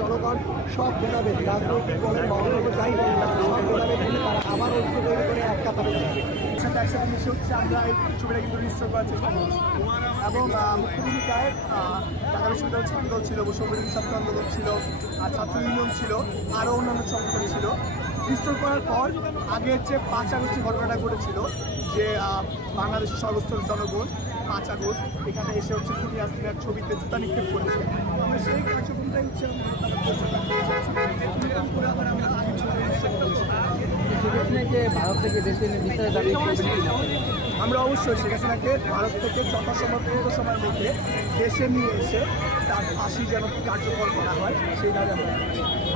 জনগণ সব ভেদাভেদ রাজনৈতিক দলের মহানগর যাই বলেন না সব ভেদাভেদ মিলে তারা আবার ঐক্য তৈরি করে এক কাতারে একসাথে মিশে হচ্ছে আমরা এই ছবিটা কিন্তু রেজিস্টার করার চেষ্টা করছি এবং মুখ্য ভূমিকায় ঢাকা বিশ্ববিদ্যালয়ের ছাত্রদল ছিল বৈষম্যবিরোধী ছাত্র আন্দোলন ছিল আর ছাত্র ইউনিয়ন ছিল আরও অন্যান্য সংগঠন ছিল। রেজিস্টার করার পর আগের যে 5 আগস্টের ঘটনাটা ঘটেছিল যে বাংলাদেশের সর্বস্তরের জনগণ 5 আগস্ট এখানে এসে হচ্ছে খুনি আসিনার ছবিতে জুতা নিক্ষেপ করেছে। আমরা সেই কার্যক্রমটাই হচ্ছে ভারত থেকে দেশে আমরা অবশ্যই শেখ হাসিনাকে ভারত থেকে যথাসম্ভব দ্রুত সময়ের মধ্যে দেশে নিয়ে এসে তার ফাঁসি যেন কার্যকর করা হয় সেই দাবি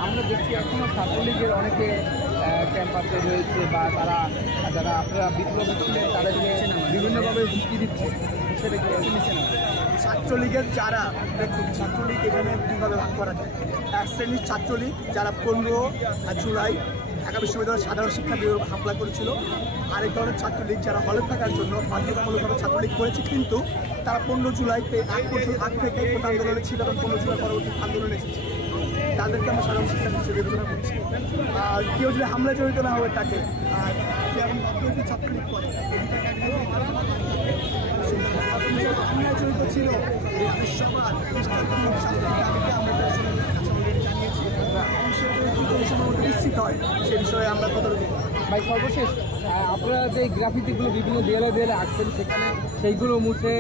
আমরা দেখছি এখনও ছাত্রলীগের অনেকে ক্যাম্পাসে রয়েছে বা তারা যারা আপনারা বিপ্লবী ছিলেন তাদেরকে বিভিন্নভাবে হুমকি দিচ্ছে সেটা কি নিচ্ছে না? ছাত্রলীগের যারা দেখুন ছাত্রলীগ এখানে দুইভাবে ভাগ করা যায়। এক শ্রেণীর ছাত্রলীগ যারা 15 জুলাই ঢাকা বিশ্ববিদ্যালয়ের সাধারণ শিক্ষা বিভাগ হামলা করেছিল, আরেক ধরনের ছাত্রলীগ যারা হলে থাকার জন্য বাধ্যতামূলকভাবে ছাত্রলীগ করেছে কিন্তু তারা 15 জুলাইতে আগ থেকে কোটা আন্দোলনে ছিল এবং 15 জুলাই পরবর্তী আন্দোলনে এসেছে, তাদেরকে আমরা সাধারণ শিক্ষা হিসেবে বিবেচনা করছি। আর কেউ যদি হামলায় জড়িত না হবে তাকে যেমন ছাত্রলীগ করে হামলায় জড়িত ছিল তাদের সবার নিশ্চিত হয় সে বিষয়ে আমরা কতটুকু ভাই সর্বশেষ আপনারা যে গ্রাফিতিগুলো বিভিন্ন দেয়ালে দেয়ালে আঁকছেন সেখানে সেইগুলো মুছে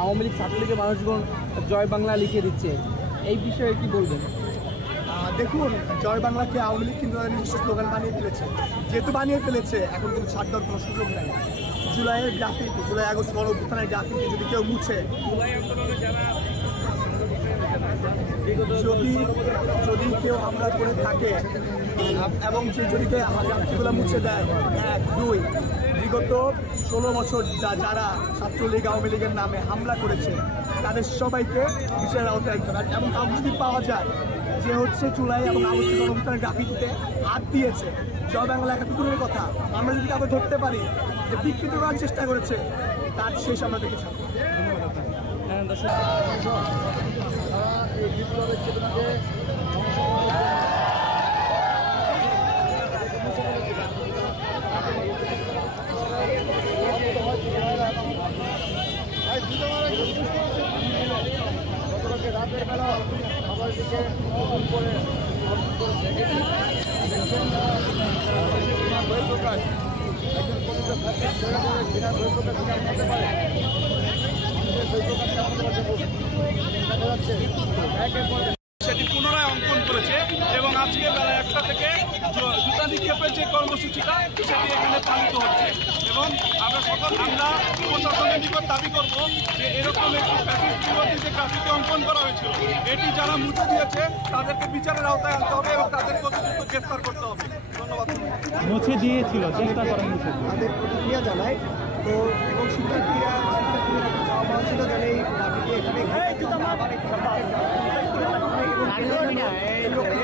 আওয়ামী লীগ ছাত্রলীগের মানুষজন জয় বাংলা লিখে দিচ্ছে, এই বিষয়ে কি বলবেন? দেখুন জয় বাংলাকে আওয়ামী লীগ কিন্তু নিজস্ব স্লোগান বানিয়ে ফেলেছে, যেহেতু বানিয়ে ফেলেছে এখন কিন্তু ছাড় দেওয়ার কোনো সুযোগ নেই। জুলাইয়ের গ্রাফিতি জুলাই আগস্ট গণঅভ্যুত্থানের গ্রাফিতি যদি কেউ মুছে যদি কেউ হামলা করে থাকে এবং যদি কেউ গ্রাফিতিগুলো মুছে দেয় 1, 2 বিগত 16 বছর যারা ছাত্রলীগ আওয়ামী লীগের নামে হামলা করেছে তাদের সবাইকে বিচারের আওতায় রাখতে হবে। এবং কাউকে যদি পাওয়া যায় যে হচ্ছে জুলাই এবং আগস্টের গণঅভ্যুত্থানের গ্রাফিতিতে হাত দিয়েছে, জয় বাংলা একাত্তরের কথা আমরা যদি কাউকে ধরতে পারি যে বিকৃত করার চেষ্টা করেছে তার শেষ আমরা দেখেছি। এই বিপ্লবের চেতনাকে রাতের বেলা সবার দিকে করে বই প্রকাশ একজন বই প্রকাশ হতে পারে সেটি পুনরায় অঙ্কন করেছে এবং আজকে বেলা 1টা থেকে জুতা নিক্ষেপের যে কর্মসূচিটা সেটি এখানে পালিত হচ্ছে এবং আমরা প্রশাসনের নিকট দাবি করব যে এরকম একটি ফ্যাসিস্ট বিরোধী যে গ্রাফিতি অঙ্কন করা হয়েছিল এটি যারা মুছে দিয়েছে তাদেরকে বিচারের আওতায় আনতে হবে এবং তাদের প্রতিযুক্ত গ্রেফতার করতে হবে। ধন্যবাদ। মুছে দিয়েছিল চেষ্টা করেন তাদের প্রতিক্রিয়া জানায় তো এবং শিক্ষার্থীরা এই লক্ষ্য